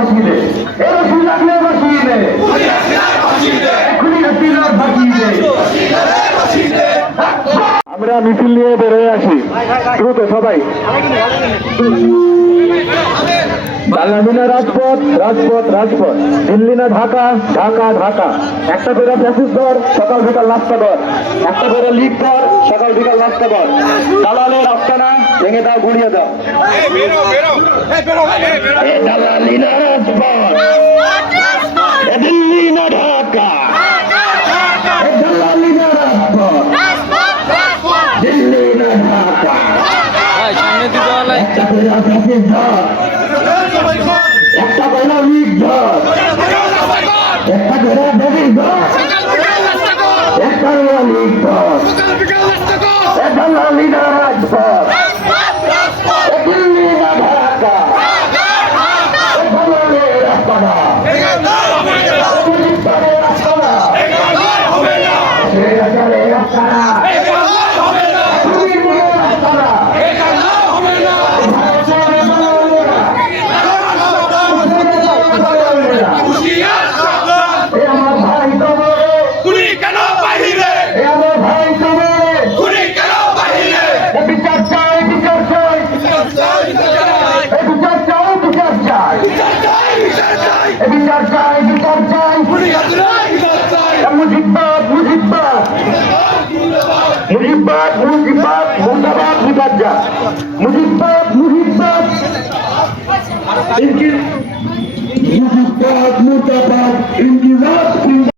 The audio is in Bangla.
ফাঁসি দে, এ রশিদাকে ফাঁসি দে, এখনই রশিদার ফাঁসি দে। আমরা মিছিল নিয়ে বেরোয় আসি দ্রুত সবাই। বাংলাদেশের রাজপথ রাজপথ রাজপথ, দিল্লি না ঢাকা, ঢাকা ঢাকা। একটা করে ফ্যাসিস্ট দর, সকাল বিকাল নাস্তা দর। একটা করে লিগ দর, সকাল বিকাল নাস্তা দর। দালালের আস্তানা ভেঙে দাও, গুড়িয়ে দাও। দালালি না রাজপথ, দিল্লি না ঢাকা, দালালি না রাজপথ, দিল্লি না ঢাকা। একটা করে ফ্যাসিস্ট দর, একটা করে লিগ দর, একটা করে দেবী দর, একটা করে লিগ দর, দালালি না রাজপথ, দিল্লি না ঢাকা, দালালের আস্তানা, মুজিববাদের আস্তানা, স্বৈরাচারের আস্তানা, মুজিববাদের আস্তানা। মুজিববাদ মুজিববাদ মুজিববাদ মুজিববাদ মুর্দাবাদ মুজাজ্জা, মুজিববাদ মুজিববাদ মুজিববাদ মুর্দাবাদ ইনকিলাব।